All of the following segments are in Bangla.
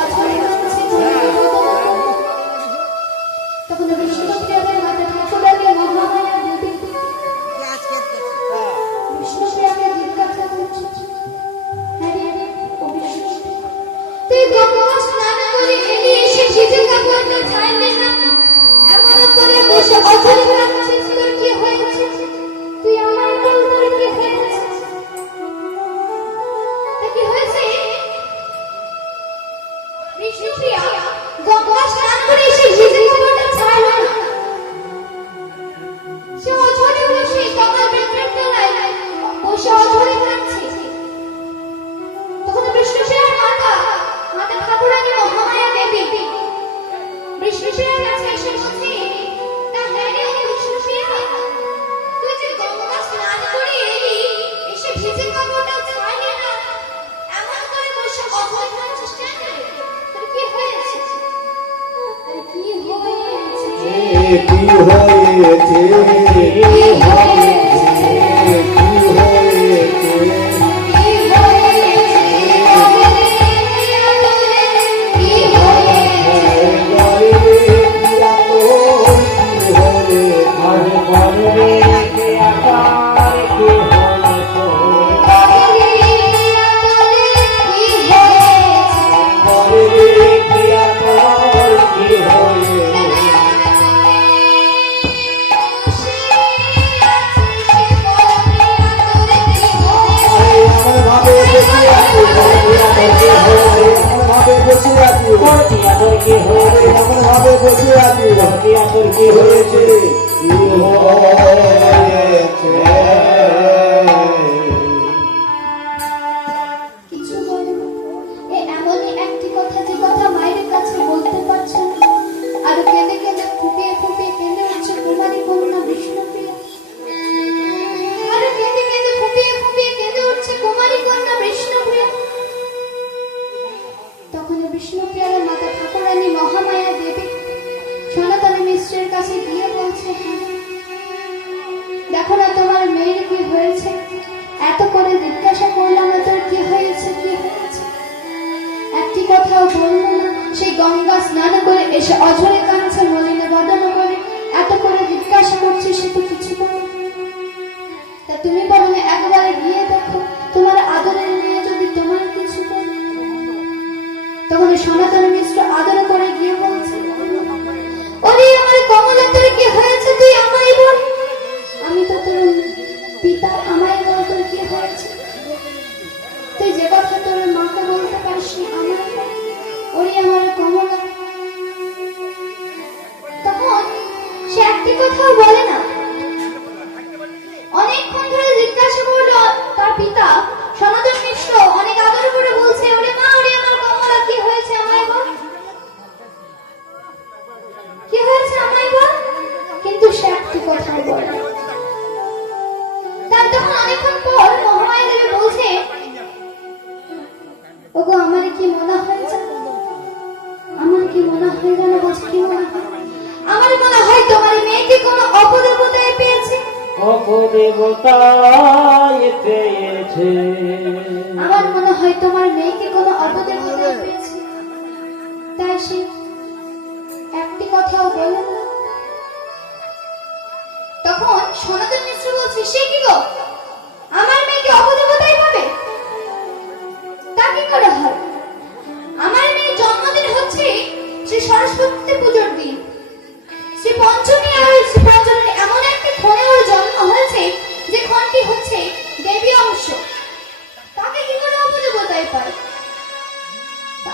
অঝরে কাঁদছে তখন বিষ্ণুপ্রিয়াদের মাতা ঠাকুরানী মহামায়া দেবী বিষ্ণুপ্রিয়াকে জিজ্ঞাসা করছে, হ্যাঁ রে ও বিষ্ণুপ্রিয়া, তুই গঙ্গা স্নান করে এলি এসে ভিজে কাপড়টা ছাড়লে না, এমন করে বসে অঝরে কাঁদছিস, তোর কি হয়েছে? তুই আমায় বল, তোর কি হয়েছে? কি হয়েছে? বিষ্ণুপ্রিয়া গঙ্গা স্নান করে এসে ভিজে কাপড়টা ছাড়লো না, সে অঝরে বসে কমল বৃক্ষের তলায় বসে অঝরে কাঁদছে। তখন বিষ্ণুপ্রিয়ার মাতা ঠাকুরানী মহামায়া দেবী বিষ্ণুপ্রিয়ার কাছে এসে বলছে, তা হ্যাঁ রে বিষ্ণুপ্রিয়া, তুই যে গঙ্গা স্নান করে এলি এসে ভিজে কাপড়টা ছাড়লি না, এমন করে বসে অঝরে কাঁদছিস কেন? তোর কি হয়েছে? কি হয়েছে? কি হয়েছে? কি হয়েছে? বিষ্ণুপ্রিয়ার মাতা ঠাকুরানী মহামায়া দেবী সনাতনী মিশ্রের কাছে গিয়ে বলছে, দেখো না তোমার মেয়ের কি হয়েছে, এত করে জিজ্ঞাসা করলাম তোর কি হয়েছে, কি হয়েছে, একটি কথাও বললো না। সেই গঙ্গা স্নান করে এসে অঝরে কাঁদছে, মলিনে বদন করে এত করে জিজ্ঞাসা করছে, সে তো কিছু বলে। তা তুমি বলো না একবারে গিয়ে দেখো তোমার আদরের মেয়ে যদি তোমার কিছু বলে। তখন সনাতন মিশ্র আদর করে গিয়ে বলছে, ওরে আমার কমলা, তোর কি হয়েছে তুই আমায় বল, আমি তো তোর পিতা, আমায় বল তোর কি হয়েছে, তুই যে কথা তোর মাকে বলতে পারিস না আমায় বল, ওরে আমার কমলা। তখন সে একটি কথাও বলে না। অনেকক্ষণ ধরে জিজ্ঞাসা করলো তার পিতা সনাতন মিশ্র, অনেক আদর করে বলছে, ওরে মা, ওরে আমার কমলা, কি হয়েছে আমায় বল, কি হয়েছে আমায় বল, কিন্তু সে একটি কথাও বলে না। তার তখন অনেকক্ষণ পর মহামায়া দেবী বলছে, ওগো আমার কি মনে হয় জানো, আমার কি মনে হয় জানো, বলছে কি মনে হয়, আমার মনে হয় তোমার মেয়েকে কোনো অপদেবতায় পেয়েছে, অপদেবতায় পেয়েছে, আমার মনে হয় তোমার মেয়েকে কোনো অপদেবতায় পেয়েছে, তাই সে একটি কথাও বলে না। তখন সনাতন মিশ্র বলছে, সে কি গো, আমার মেয়েকে অপদেবতায় পাবে, তা কি করে হয়, আমার মেয়ের জন্মদিন হচ্ছে শ্রী সরস্বতী পুজোর দিন, শ্রী পঞ্চমী, আর শ্রী পঞ্চমী এমন একটি ক্ষণে ওর জন্ম হয়েছে যে ক্ষণটি হচ্ছে দেবী অংশ, তাকে কি করে অপদেবতায় পায়।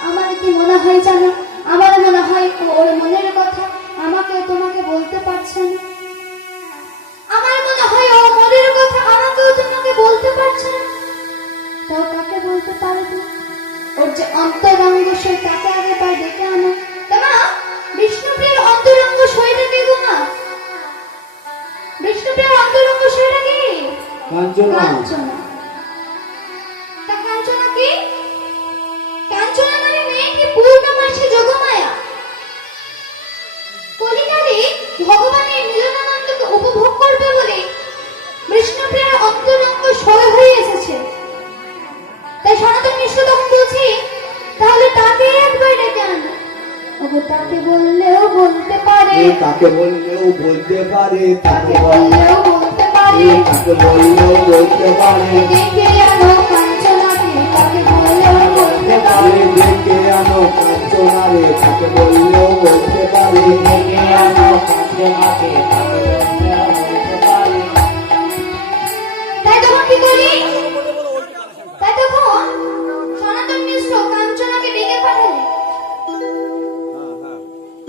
আমার কি মনে হয় জানো, আমার মনে হয় ওর মনের কথা আমাকে তোমাকে বলতে পারছে না, আমার মনে হয় ওর মনের কথা আমাকেও তোমাকে বলতে পারছে না, তাও কাকে বলতে পারবে, ওর যে অন্তরঙ্গ সই তাকে আগে পায় ডেকে আনো। মা, বিষ্ণুপ্রিয়ার অন্তরঙ্গ সইটা কে গো মা, বিষ্ণুপ্রিয়ার অন্তরঙ্গ সইটা কি? কাঞ্চনা। তা কাঞ্চনা কি? কাঞ্চনা মানে মেয়ে কি পূর্ণমাসী যোগমায়া, কলিকালে ভগবানের মিলনানন্দকে উপভোগ করবে বলে বিষ্ণুপ্রিয়ার অন্তরঙ্গ সই হয়ে এসেছে। তাই সনাতন মিশ্র তখন বলছে, তাহলে তাকে একবার ওগো তাকে বললেও বলতে পারে, তাকে বললেও বলতে পারে, তাকে বললেও বলতে পারে, তাকে বললেও বলতে পারে, ডেকে আনো কাঞ্চনাকে, তাকে বললেও বলতে পারে, ডেকে আনো কাঞ্চনারে, তাকে বললেও বলতে পারে, ডেকে আনো কাঞ্চনাকে, তাকে বললেও বলতে পারে। তাই তখন কি করি? তাই তখন সনাতন মিশ্র কাঞ্চনাকে ডেকে পাঠালেন।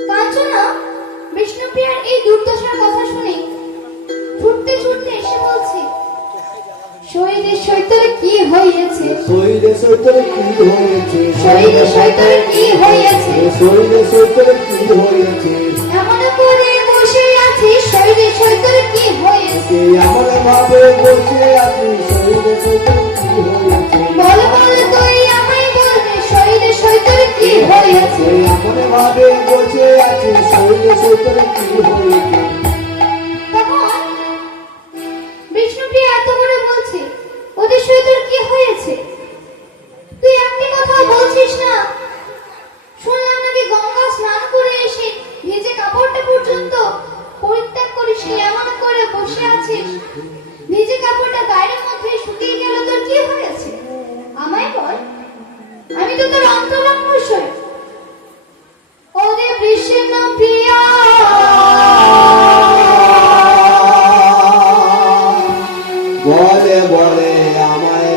কাঞ্চনা বিষ্ণুপ্রিয়ার এই দুর্দশার কথা শুনে ছুটতে ছুটতে এসে বলছে, শহীদের সৈতরে কি হইয়াছে, শহীদে সৈতরে কি হয়েছে, শহীদের সৈতরে কি হইয়াছে, শহীদে সৈতরে কি হয়েছে, এমন করে বসে আছি, শহীদের সৈতরে কি হয়েছে, এমন ভাবে বসে আছি, শহীদে সৈতরে কি হয়েছে, বল বল তুই আমায় বলবি, শহীদের সৈতরে কি হয়েছে। এমন ভাবে বসে আছি, শহীদে সৈতরে কি হয়েছে। তখন বিষ্ণুপ্রিয়া এত করে বলছে, ওদের সৈতরে কি হয়েছে, তুই একটি কথা বলছিস না। শুনলাম নাকি গঙ্গা স্নান করে এসে ভিজে কাপড়টা পর্যন্ত পরিত্যাগ করিস, এমন করে বসে আছিস, ভিজে কাপড়টা গায়ের মধ্যে শুকিয়ে গেল, তোর কি হয়েছে আমায় বল, আমি তো তোর অন্তরঙ্গ সই। ওরে বিষ্ণুপ্রিয়া, বলে বলে আমায়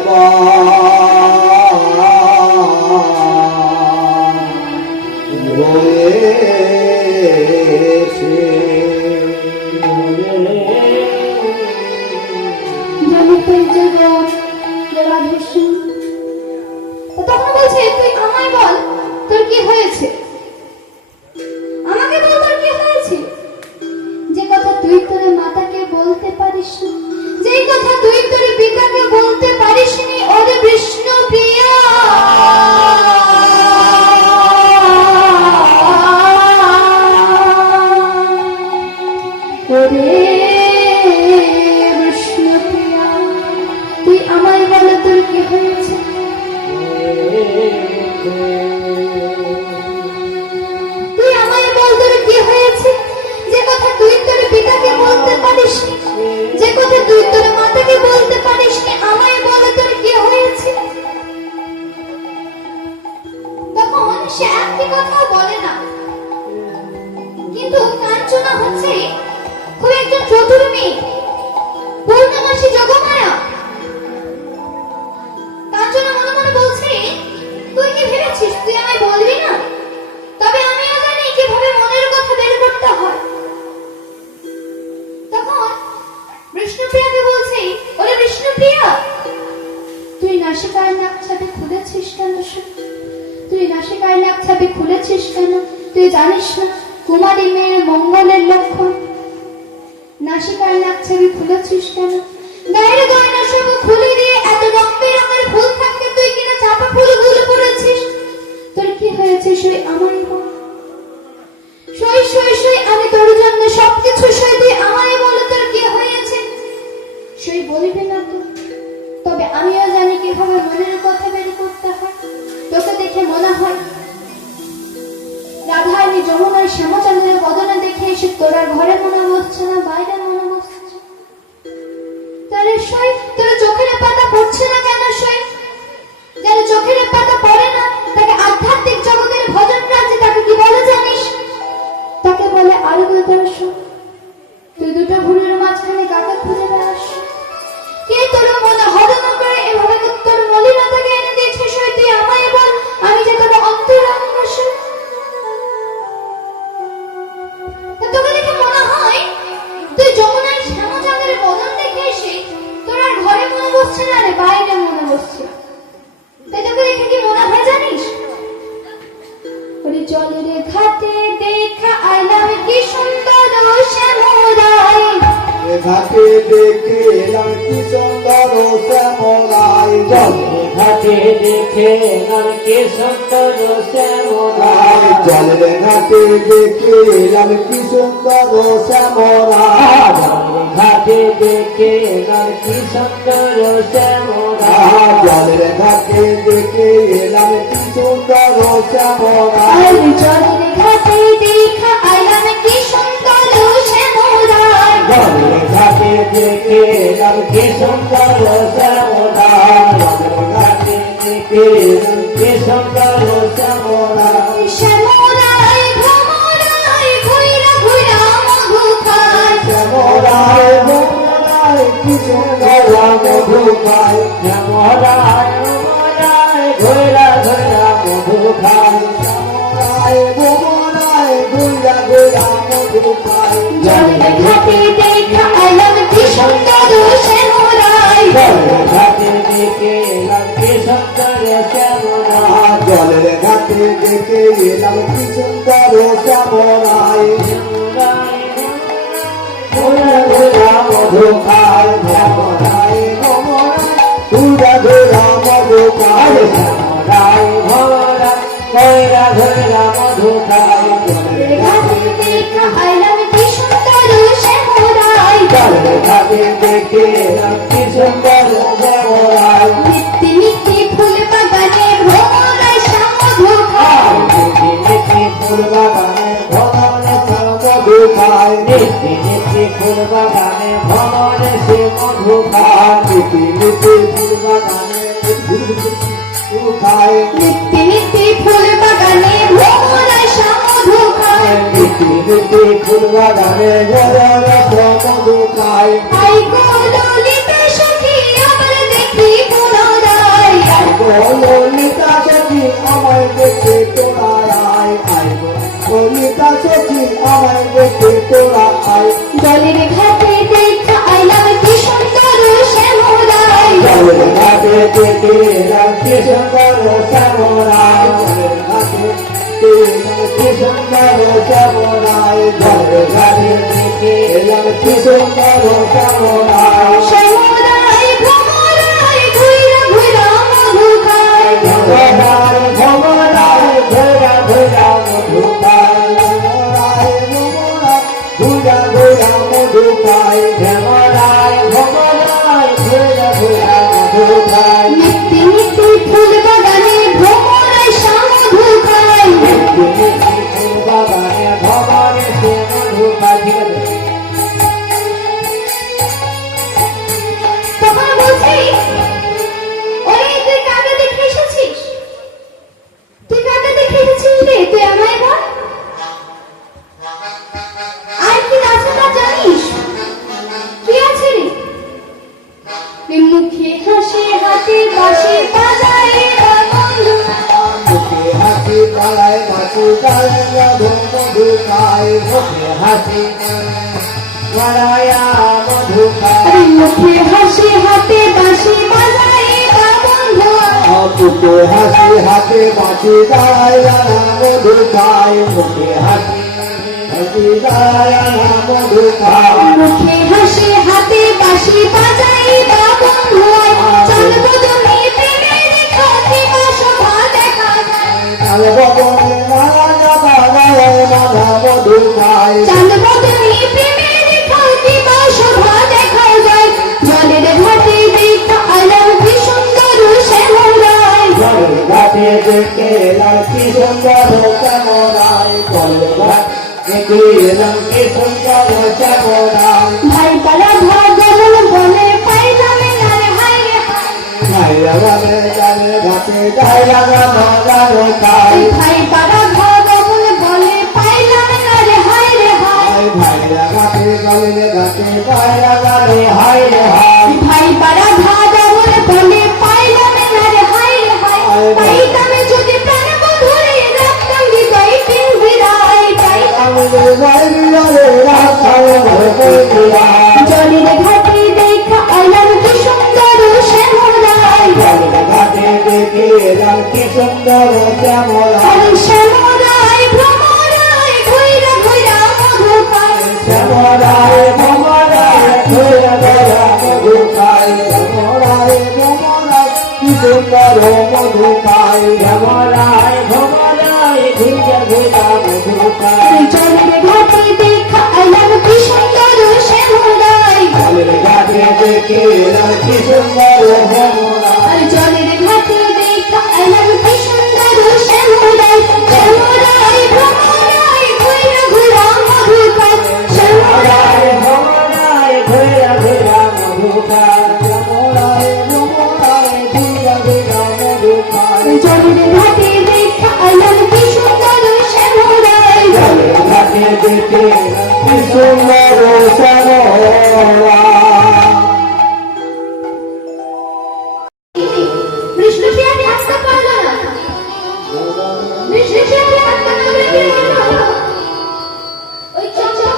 বলেছে, জগতের জগৎ জগদীশ্বর। তো তখন বলছে, তুই আমায় বল তোর কি হয়েছে, আমাকে বল তোর কি হয়েছে। যে কথা তুই তোর মাতাকে বলতে পারিস না, যেই কথা তুই তোর পিতাকে বলতে পারিস নি, ওরে বিষ্ণুপ্রিয়া, ওরে বিষ্ণুপ্রিয়া, তুই আমায় বল তোর কি হয়েছে। তুই আমায় বল তোর কি হয়েছে, যে কথা তুই তোর পিতাকে বলতে পারিস নি, যে কথা তুই তোর মাতাকে বলতে পারিস নি, আমায় বল তোর কি হয়েছে। তখন সে একটি কথা বলে না, কিন্তু কাঞ্চনা হচ্ছে খুব একজন চতুর মেয়ে, পূর্ণমাসী যোগমায়া। কাঞ্চনা মনে মনে বলছে, তুই কি ভেবেছিস তুই আমায় বলবি না, তবে আমিও জানি কিভাবে মনের কথা বের করতে হয়। তখন বিষ্ণুপ্রিয়াকে বলছে, ওরে বিষ্ণুপ্রিয়া, তুই নাসিকার নাক ছাপে খুলেছিস কেন, তুই নাসিকার নাক ছাপে খুলেছিস কেন, তুই জানিস না কুমারী মেয়ের মঙ্গলের লক্ষণ। নাসিকার নাক ছাপে খুলেছিস কেন, গায়ের গয়না সব খুলে দিয়ে এত রং বেরঙের ফুল থাকতে তুই কিনা চাপা ফুলগুলো পরেছিস, তোর কি হয়েছে সই আমায় বল। সই সই সই, আমি তোর জন্য সবকিছু সই, তুই আমায় বল তোর কি হয়েছে। সই বলবি না তো, তবে আমিও জানি কিভাবে মনের কথা বের করতে হয়। তোকে দেখে মনে হয় রাধারানী যমুনার শ্যামচন্দ্রের বদনে দেখে এসে তোরা ঘরে মনে বসছে না, বাইরে মনে বসছে। তাহলে সই তোর চোখের পাতা পড়ছে না কেন সই, যার চোখের পাতা পড়ে না তাকে আধ্যাত্মিক জগতের ভজন রাজ্যে তাকে কি বলে জানিস, তাকে বলে আরোগ্য দর্শন। তুই দুটো ভুলের মাঝখানে কাকে খুঁজে বেড়াস, কে তোর মনে হরণ করে এভাবে তোর মলিনতাকে এনে দিয়েছে সই, তুই আমায় বল, আমি যে তোর অন্তরঙ্গ সই। তোকে দেখে মনে হয় তুই যমুনায় শ্যামচন্দ্রের বদন দেখে এসে তোর আর ঘরে মনে বসছে না, রে বাইরে মনে বসছে। তাই তোকে দেখে কি মনে হয় জানিস, ওরে জলের ঘাটে দেখা আইলাম কি সুন্দর শ্যামরাই, ঘাটে দেখে এলাম কি সুন্দর শ্যামলাই, ঘাটে দেখে এলাম কি সুন্দর শ্যামলাই, জলের ঘাটে দেখে এলাম কি সুন্দর শ্যামলাই, ঘাটে দেখে এলাম কি সুন্দর শ্যামলাই, জলের ঘাটে দেখে এলাম কি সুন্দর শ্যামলাই, জলের ঘাটে দেখা আইলাম কি সুন্দর শ্যামরায় জলের ঘাটে দেখে এলাম কি সুন্দর শ্যামরায় জলের ঘাটে দেখে এলাম কি সুন্দর শ্যামরায় শ্যামরায় ভ্রমরায় ঘুইরা ঘুইরা মধু খায় শ্যামরায় ভ্রমরায় কি সুন্দর মধু খায় শ্যামরায় ভ্রমরায় ঘুইরা ঘুইরা মধু খায় শ্যামরায় ভ্রমরায় ঘুইরা ঘুইরা মধু খায় জলের ঘাটে দেখা আইলাম কি সুন্দর শ্যামরায় জলের ঘাটে দেখে এলাম কি সুন্দর শ্যামরায় জলের ঘাটে দেখে এলাম কি সুন্দর শ্যামরায় ঘুরা ঘুরা মধু খায় শ্যামরায় ভ্রমরায় ঘুরা ঘুরা মধু খায় শ্যামরায় ভ্রমরায় ঘুরা ঘুরা মধু খায় জলের ঘাটে দেখা আইলাম কি সুন্দর শ্যামরায় জলের ঘাটে দেখে এলাম কি সুন্দর শ্যামরায় নিত্যি নিত্যি ফুল বাগানে ভ্রমরায় শ্যামধু খায় নিত্যি নিত্যি ফুল বাগানে ভ্রমণে মধু খায় নিত্যি নিত্যি ফুল বাগানে ভ্রমণে সে মধু খায় নীতি নীতি ফুল বাগানে ফুল খায় নিত্যি নিত্যি ফুল বাগানে ভ্রমরায় শ্যামধু খায় নীতি নীতি ফুল বাগানে ভ্রমণে মধু খায় আই গো ললিতা সখী আবার দেখি পুনরায় ললিতা সখী আমায় দেখে তোরা আয় আয় ললিতা সখী আমায় দেখে তোরা আয় জলের ঘাটে দেখা আইলাম কি সুন্দর শ্যামরায় জলের ঘাটে দেখে এলাম কি সুন্দর শ্যামরায় জলের ঘাটে এলাম কি সুন্দর শ্যামরায় জলের ঘাটে দেখে এলাম কি সুন্দর শ্যামরায় শ্যামরায় ভ্রমরায় ঘুইরা ঘুইরা মধু খায় ভ্রমরায় ভ্রমরায় ঘুরা ঘুরা মধু খায় ঘুরা ঘুরা মধু খায় ভ্রমরায় ভ্রমরায় ঘুরা ঘুরা মধু খায় নিত্যি নিত্যি ফুল বাগানে ভ্রমরায় শ্যামধু খায় ফুল বাগানে ভ্রমণে সে মধু খায়। ঠিক আছে তখন বলছি ওরে তুই কাকে দেখে এসেছিস তুই কাকে দেখে এসেছিস রে তুই আমায় বল আর কি আছে তা জানিস কি আছে রে রে মুখে হাসি হাতে বাঁশি বাজায় বন্ধু মুখে হাসি পালায় মাছু গায় মধু মধু খায় মুখে হাসি মারায়া মধু খায় আরে মুখে হাসি হাতে বাঁশি বাজায় বন্ধু মুখে হাসি হাতে মাছু গায় মধু খায় মুখে হাসি হাসি গায় মধু খায় মুখে হাসি হাতে বাঁশি বাজাই বন্ধু চলবো তুমি প্রেমের খাতি শোভা দেখা যায় কালে বদলে মালা জানা গায় মালা মধু খায় চলবো তুমি প্রেমের খাতি শোভা দেখা যায় জলের ঘাটে দেখা আলাম কি সুন্দর শ্যামরায় জলের ঘাটে দেখে এলাম কি সুন্দর শ্যামরায় জলের ঘাটে দেখে এলাম কি সুন্দর শ্যামরায় ভাই পালা ভাগমন বলে পাইলাম না রে হায় রে গায়ে গায়ে গায়ে ঘাটে গায়ে লাগানো গায়ে খায় ভাই পালা ভাগমন বলে পাইলাম না রে হায় রে হায় ভাইরা ঘাটে গায়ে ঘাটে গায়ে লাগানো হায় রে হায় ভাই পাড়া ধাঁধা বলে বলে পাইলাম না রে হায় রে হায় পাইতাম যদি প্রাণ বন্ধুরে রাখতাম হৃদয় পিঞ্জিরায় পাইতাম জলের ঘাটে দেখা আইলাম কি সুন্দর শ্যামরায় ঘাটে দেখে এলাম কি সুন্দর শ্যামরায় আরে শ্যামরায় ভ্রমরায় ঘুইরা ঘুইরা মধু খায় শ্যামরায় ভ্রমরায় ঘুরা ঘুরা মধু খায় শ্যামরায় ভ্রমরায় কি সুন্দর মধু খায় শ্যামরায় ভ্রমরায় ঘুরা ঘুরা মধু খায় জলের ঘাটে দেখা আইলাম কি সুন্দর শ্যামরায় জলের ঘাটে দেখে এলাম কি সুন্দর শ্যামরায় আর জলের ঘাটে দেখা আইলাম কি সুন্দর শ্যামরায় শ্যামরায় ভ্রমরায় বিশেষভাবে আত্মনামে ওই চঞ্চল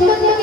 বিপ্লবী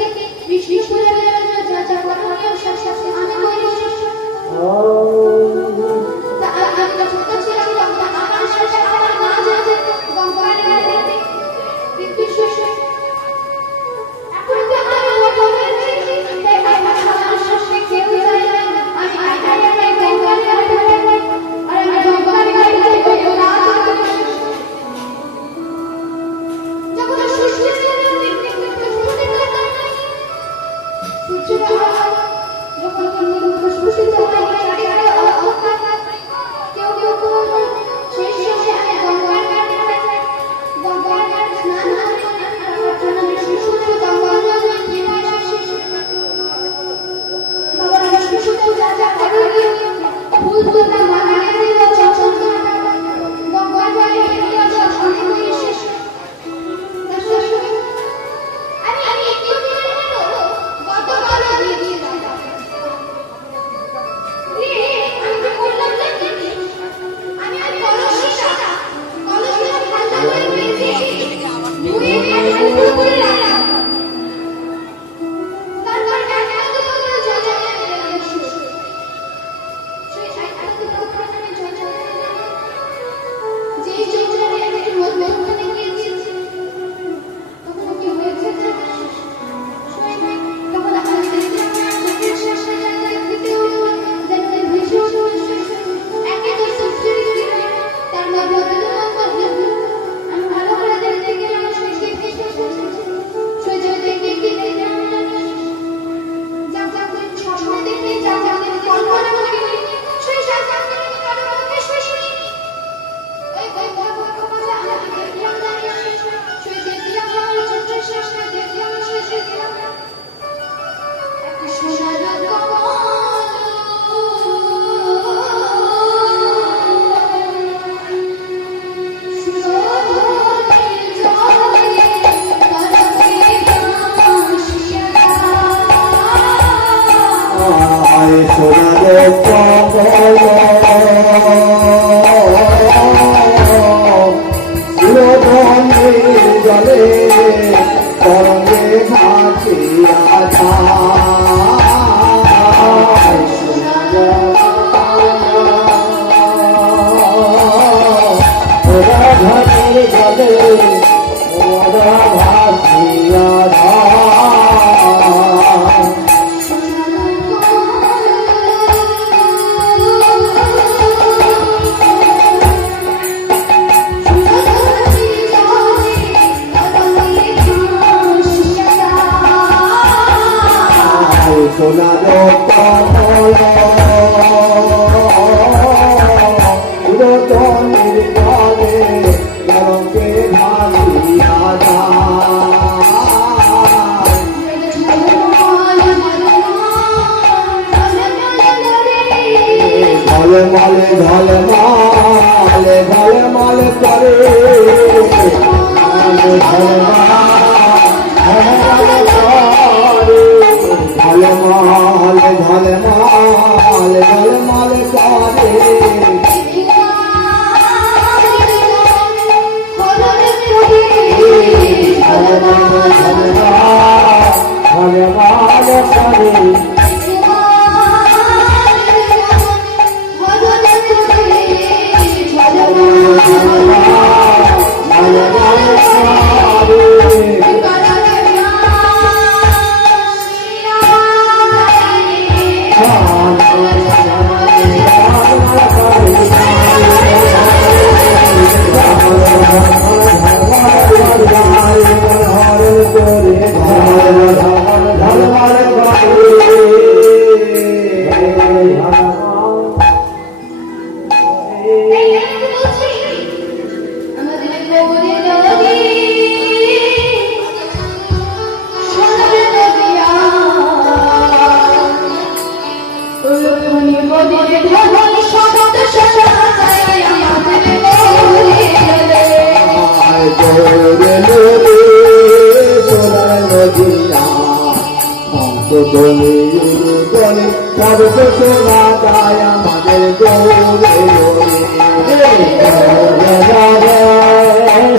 শব্দ শোনা যায় আমাদের গৌরে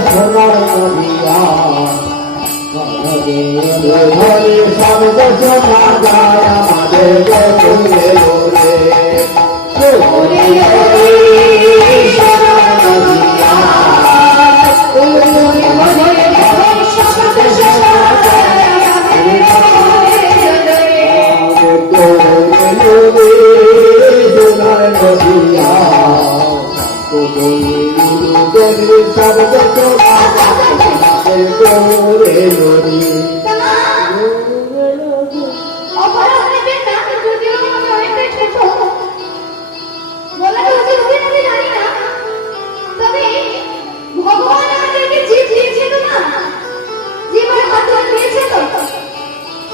সোনার নদিয়া হরি শব্দ শোনা যায় আমাদের গৌরে অপরাধের নাম যদিও আমি অনেকটাই ছোট বলা উচিত হবে না আমি জানি না, তবে ভগবান আমাদেরকে জীব দিয়েছে তো না, জীবনে হাত দিয়েছে তো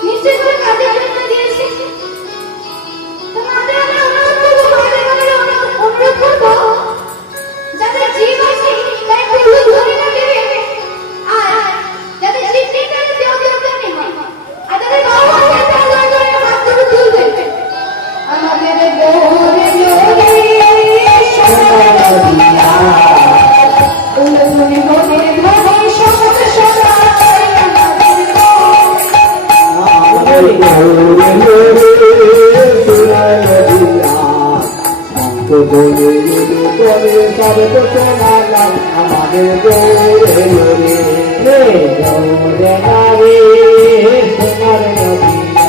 নিশ্চয় করে কাজের জন্য দিয়েছে। তোমাদের আমি অনুরোধ করবো, অনুরোধ করবো যাদের জীব আছে তাই ফুল ধরে না দেবে, আর যাদের জীব নেই তাদের দেও দেও জানে আর যাদের বাবা আছে তারা ধরে হাত ধরে তুলবে। আমাদের গৌরে গৌরে সোনার নদিয়া উলুনি গৌরে গৌরে শব্দ শোনা যায় আমাদের আমাদের গৌরে গৌরে নারী সোনার নদিয়া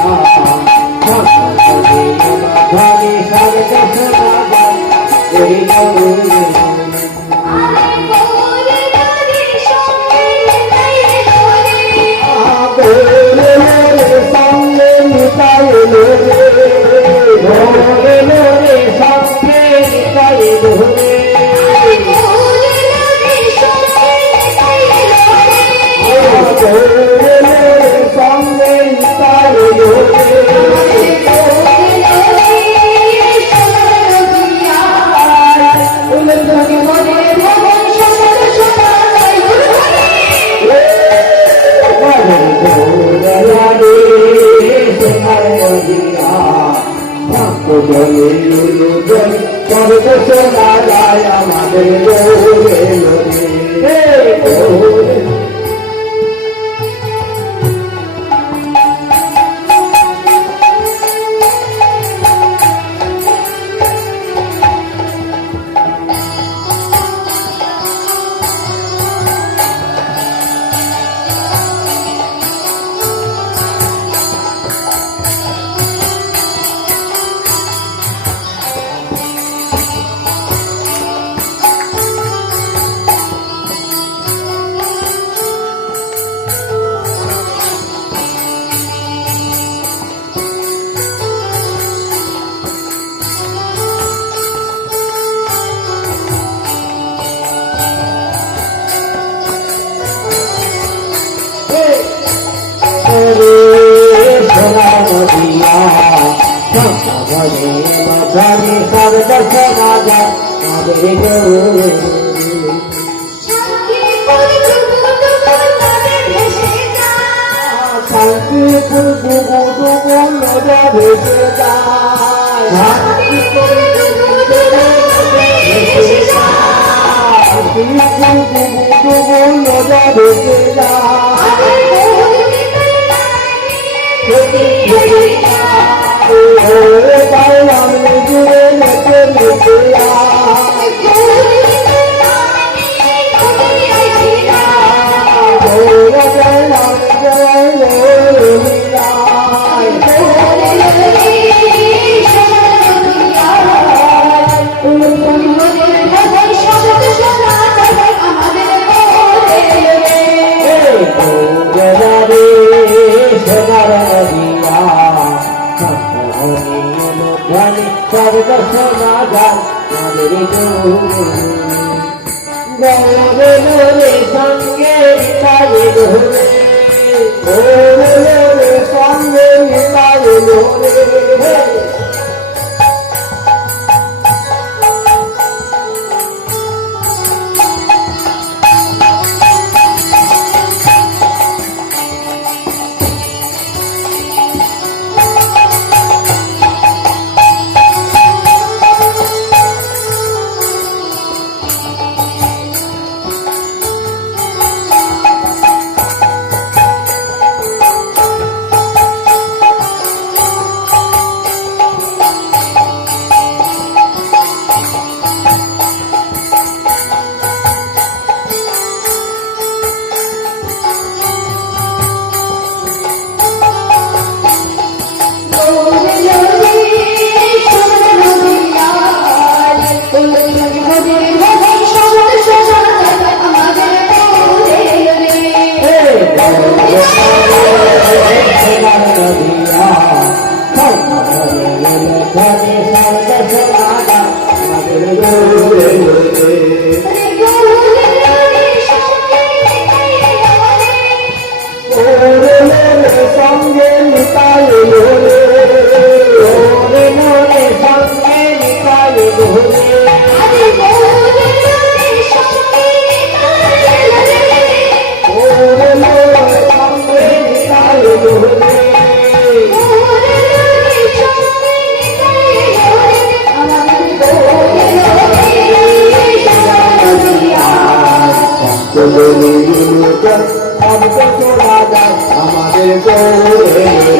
ধনী শব্দ শোনা যায় ওই গৌরে গৌরে নদী সঙ্গে তাই গৌরে সঙ্গে নিতাই ভোরে লোরে সঙ্গে নিতাই ভোরে গৌরে নদী সঙ্গে তাই গৌরে ভোরে লোরে সঙ্গে নিতাই ভোরে শোনা যায় আমাদের গৌরে গৌরে সোনার নদিয়া ঘরে মাঝারে শব্দ শোনা যায় আমাদের গৌরে শান্তিপুর ডুবু ডুবু নদা ভেসে যায় শান্তিপুর ডুবু ডুবু নদা ভেসে যায় আমি জুড়ে নেচে নেচে শব্দ শোনা যায় আমাদের গৌরে গৌরে সঙ্গে নিতাই গৌরে গৌরে গৌরে সঙ্গে নিতাই গৌরে বদলি নূতন শব্দ শোনা যায় আমাদের গৌরে